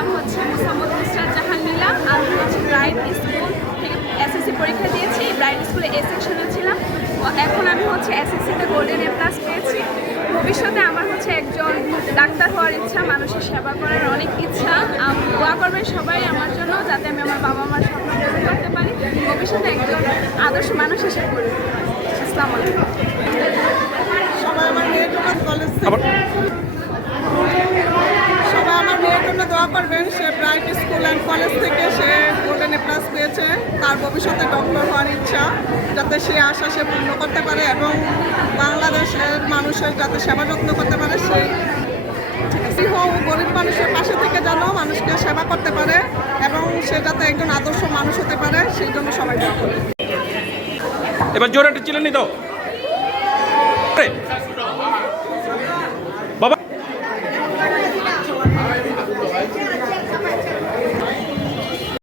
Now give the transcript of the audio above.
নাম হচ্ছে মোসাম্মদ মিস্টার জাহান আমি হচ্ছে ব্রাইট স্কুল থেকে এসএসসি পরীক্ষা দিয়েছি। ব্রাইট স্কুলে এ সেকশনে ছিলাম। এখন আমি হচ্ছে এসএসসিতে গোল্ডেন এ প্লাস পেয়েছি। ভবিষ্যতে আমার হচ্ছে একজন ডাক্তার হওয়ার ইচ্ছা, মানুষের সেবা করার অনেক ইচ্ছা। দোয়া করবেন সবাই আমার জন্য যাতে আমি আমার বাবা মার স্বপ্ন করতে পারি। ভবিষ্যতে একজন আদর্শ মানুষ হিসেবে করি আসসালামু আলাইকুম। করবেন সে ব্রাইট স্কুল অ্যান্ড কলেজ থেকে সে গোল্ডেন প্লাস পেয়েছে। তার ভবিষ্যতে ডক্টর হওয়ার ইচ্ছা, যাতে সে আশা সে পূর্ণ করতে পারে এবং বাংলাদেশের মানুষের যাতে সেবা যত্ন করতে পারে সেই ও গরিব মানুষের পাশে থেকে যেন মানুষকে সেবা করতে পারে এবং সে যাতে একজন আদর্শ মানুষ হতে পারে, সেই জন্য সবাই করে এবার জোরে একটা চিলে নি দাও বাবা!